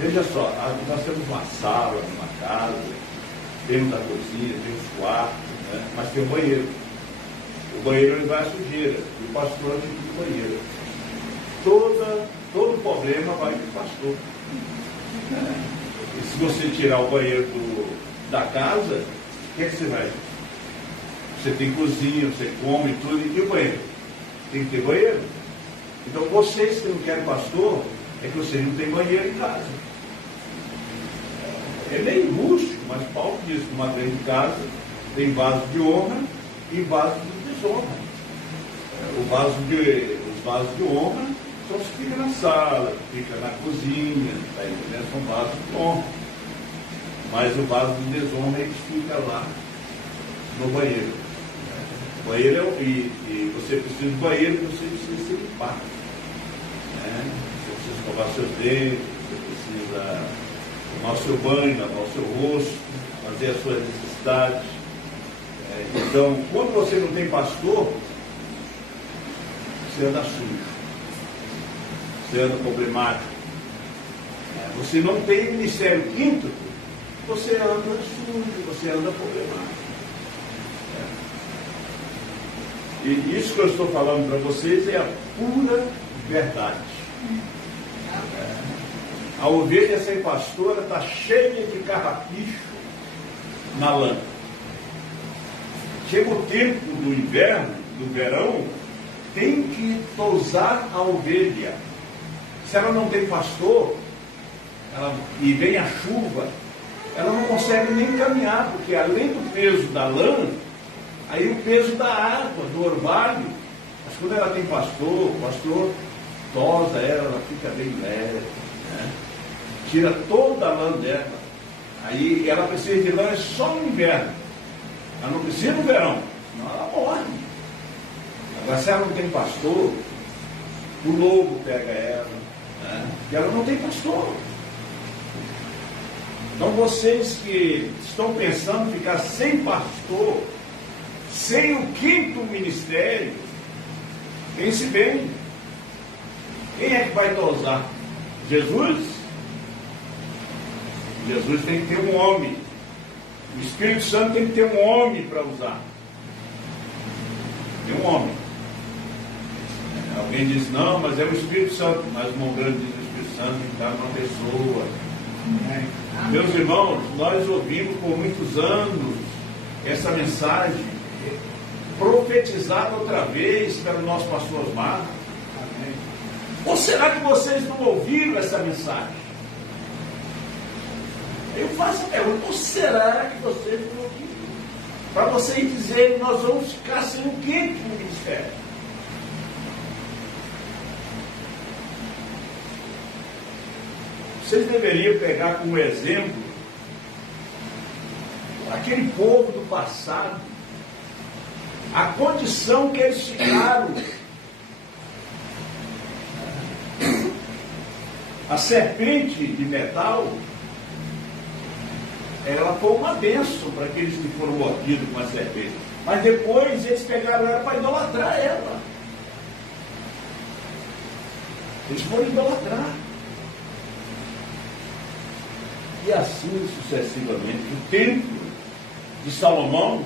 Veja só, nós temos uma sala, uma casa, temos a cozinha, temos quarto, né? Mas tem um banheiro. O banheiro ele vai à sujeira, e o pastor é o banheiro. Todo problema vai para o pastor. E se você tirar o banheiro da casa, o que é que você vai? Você tem cozinha, você come tudo, e o banheiro? Tem que ter banheiro. Então vocês que não querem pastor, é que vocês não têm banheiro em casa. É meio rústico, mas Paulo diz que uma grande casa tem vaso de honra e vaso de desonra. Os vasos de honra são os que ficam na sala, que ficam na cozinha, tá entendendo? São vasos de honra. Mas o vaso de desonra ele fica lá no banheiro. O banheiro e você precisa de banheiro, você precisa se limpar. Né? Você precisa escovar seus dentes, você precisa tomar o seu banho, lavar o seu rosto, fazer as suas necessidades. Então, quando você não tem pastor, você anda sujo, você anda problemático. Você não tem ministério quinto, você anda sujo, você anda problemático. E isso que eu estou falando para vocês é a pura verdade. A ovelha sem pastora está cheia de carrapicho na lã. Chega o tempo do inverno, do verão, tem que tosar a ovelha. Se ela não tem pastor, e vem a chuva, ela não consegue nem caminhar, porque além do peso da lã, aí o peso da água, do orvalho. Mas quando ela tem pastor, o pastor tosa ela fica bem leve, né? Tira toda a lã dela. Aí ela precisa de lã só no inverno. Ela não precisa no verão, senão ela morre. Agora, se ela não tem pastor, o lobo pega ela, né? E ela não tem pastor. Então vocês que estão pensando em ficar sem pastor, sem o quinto ministério, pense bem. Quem é que vai tosar? Jesus? Jesus tem que ter um homem. O Espírito Santo tem que ter um homem para usar. Tem um homem. Alguém diz, não, mas é o Espírito Santo. Mas o grande diz, o Espírito Santo tem que estar numa pessoa. Meus irmãos, nós ouvimos por muitos anos essa mensagem profetizada outra vez pelo nosso pastor Osmar. Ou será que vocês não ouviram essa mensagem? Eu faço a pergunta, ou será que vocês não ouviram? Para vocês dizerem, nós vamos ficar sem o quinto ministério. Vocês deveriam pegar como exemplo aquele povo do passado, a condição que eles ficaram. A serpente de metal, ela foi uma bênção para aqueles que foram mordidos com a serpente. Mas depois eles pegaram ela para idolatrar ela. Eles foram idolatrar. E assim sucessivamente. O templo de Salomão,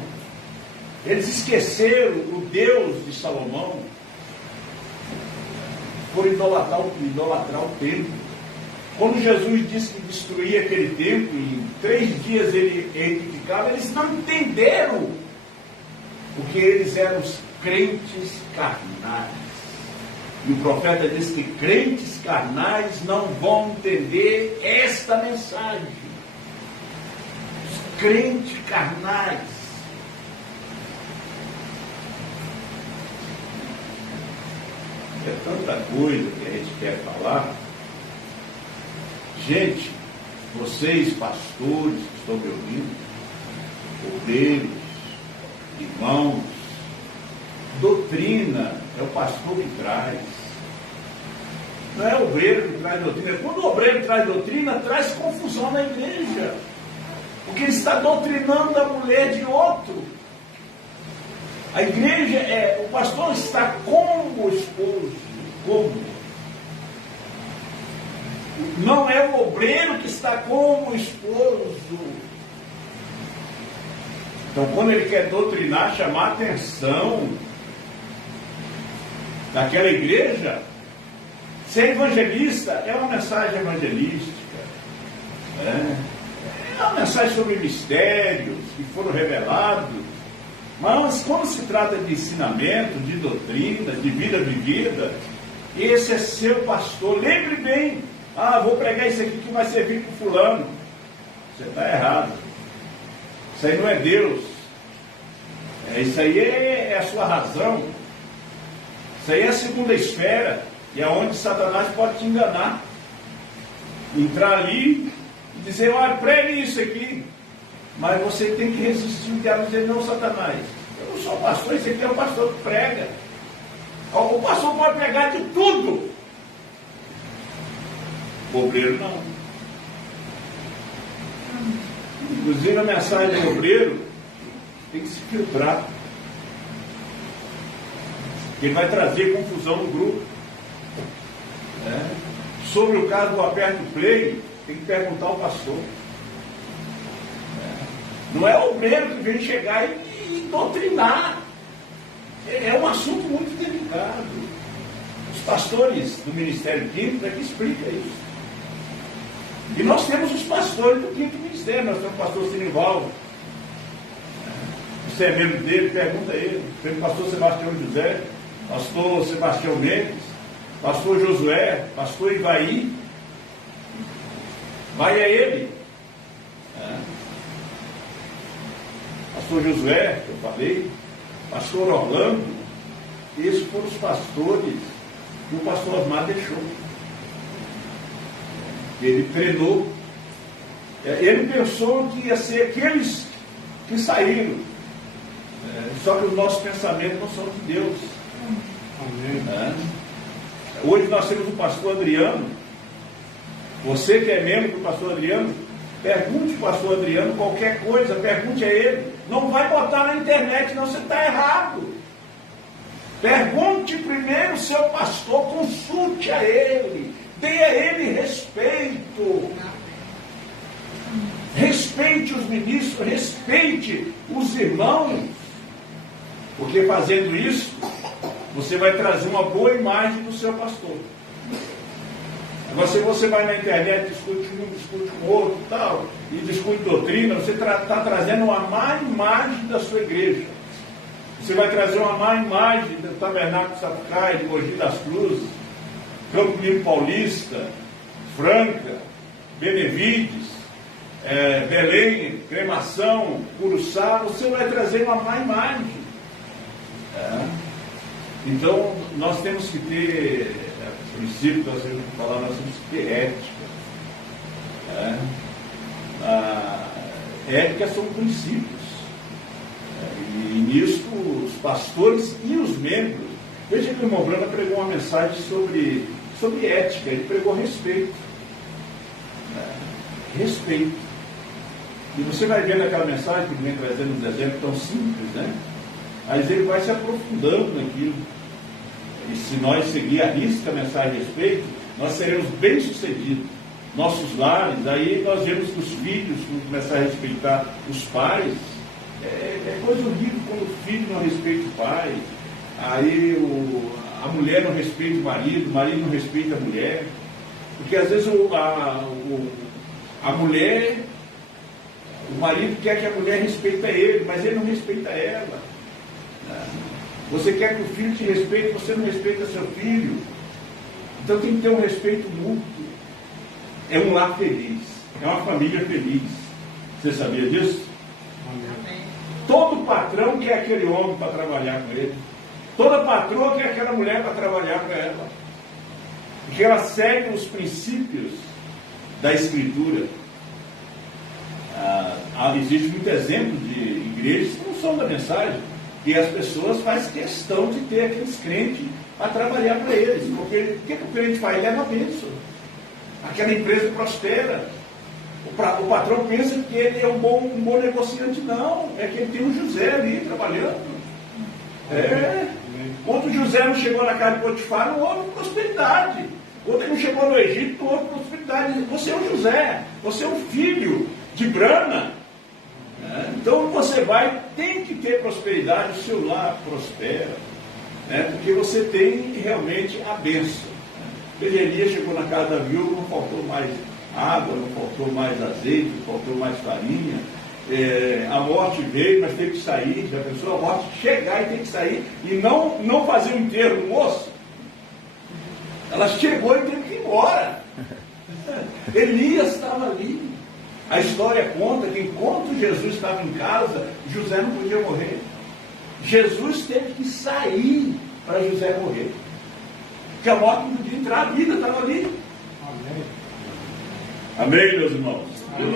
eles esqueceram o Deus de Salomão, foram idolatrar o templo. Quando Jesus disse que destruía aquele templo, em 3 dias ele edificava, eles não entenderam, porque eles eram os crentes carnais. E o profeta disse que crentes carnais não vão entender esta mensagem. Os crentes carnais. É tanta coisa que a gente quer falar. Gente, vocês pastores que estão me ouvindo, obreiros, irmãos, doutrina é o pastor que traz. Não é o obreiro que traz doutrina. Quando o obreiro traz doutrina, traz confusão na igreja. Porque ele está doutrinando a mulher de outro. A igreja o pastor está como o esposo. Como? Não é o obreiro que está como esposo. Então, quando ele quer doutrinar, chamar a atenção daquela igreja, ser evangelista é uma mensagem evangelística. É uma mensagem sobre mistérios que foram revelados. Mas quando se trata de ensinamento, de doutrina, de vida vivida, esse é seu pastor. Lembre bem, vou pregar isso aqui que vai servir para o fulano. Você está errado. Isso aí não é Deus. Isso aí é a sua razão. Isso aí é a segunda esfera. E é onde Satanás pode te enganar. Entrar ali e dizer, olha, pregue isso aqui. Mas você tem que resistir o diabo e dizer, não, Satanás, eu não sou pastor, esse aqui é o pastor que prega. O pastor pode pregar de tudo. O obreiro não. Inclusive a mensagem do obreiro tem que se filtrar. Ele vai trazer confusão no grupo. Sobre o caso do aperto play, tem que perguntar ao pastor. Não é o obreiro que vem chegar e doutrinar. É um assunto muito delicado. Os pastores do Ministério Quinto é que explica isso. E nós temos os pastores do Quinto Ministério. Nós temos o pastor Sinivaldo. Você é membro dele, pergunta a ele. Temos o pastor Sebastião José, pastor Sebastião Mendes, pastor Josué, pastor Ivaí. Vai a ele. Pastor Josué, que eu falei, pastor Orlando, esses foram os pastores que o pastor Osmar deixou. Ele treinou. Ele pensou que ia ser aqueles que saíram. Só que os nossos pensamentos não são de Deus. Amém. Hoje nós temos o pastor Adriano. Você que é membro do pastor Adriano, pergunte ao pastor Adriano qualquer coisa, pergunte a ele. Não vai botar na internet, não, você está errado. Pergunte primeiro o seu pastor, consulte a ele, dê a ele respeito. Respeite os ministros, respeite os irmãos. Porque fazendo isso, você vai trazer uma boa imagem do seu pastor. Agora, se você vai na internet, discute um, discute com outro tal, e discute doutrina, você está trazendo uma má imagem da sua igreja. Você vai trazer uma má imagem do Tabernáculo Sapucaí, de Mogi das Cruzes, Campo Limpo Paulista, Franca, Benevides, Belém, Cremação, Curuçá. Você vai trazer uma má imagem. Então, nós temos que ter princípios, nós temos que falar, nós temos que ter ética. Ética são princípios. E nisso, os pastores e os membros. Veja que o irmão Brana pregou uma mensagem sobre ética, ele pregou respeito. Respeito. E você vai vendo aquela mensagem que vem trazendo uns exemplos tão simples, né? Mas ele vai se aprofundando naquilo. E se nós seguir a risca a mensagem a respeito, nós seremos bem-sucedidos. Nossos lares, aí nós vemos que os filhos vão começar a respeitar os pais. É coisa horrível quando o filho não respeita o pai. Aí a mulher não respeita o marido não respeita a mulher. Porque às vezes a mulher, o marido quer que a mulher respeite ele, mas ele não respeita ela. Você quer que o filho te respeite, você não respeita seu filho. Então tem que ter um respeito mútuo. É um lar feliz, é uma família feliz. Você sabia disso? Amém. Todo patrão quer aquele homem para trabalhar com ele. Toda patroa quer aquela mulher para trabalhar com ela. Porque ela segue os princípios da Escritura. Existe muito exemplo de igrejas que não são da mensagem. E as pessoas fazem questão de ter aqueles crentes para trabalhar para eles. Porque o que o crente faz? Ele leva a bênção. Aquela empresa prospera. O patrão pensa que ele é um bom negociante. Não, é que ele tem um José ali trabalhando. Quando o José não chegou na casa de Potifar, não houve prosperidade. Quando ele não chegou no Egito, não houve prosperidade. está dizendo, você é um José, você é um filho de Brana. Então você tem que ter prosperidade, o seu lar prospera, porque você tem realmente a bênção. Elias chegou na casa da viúva, não faltou mais água, não faltou mais azeite, não faltou mais farinha. A morte veio, mas teve que sair. Já pensou? A morte chegar e tem que sair e não fazer um enterro no moço? Ela chegou e teve que ir embora. Elias estava ali. A história conta que enquanto Jesus estava em casa, José não podia morrer. Jesus teve que sair para José morrer. Porque a morte não podia entrar, a vida estava ali. Amém. Amém, meus irmãos. Amém.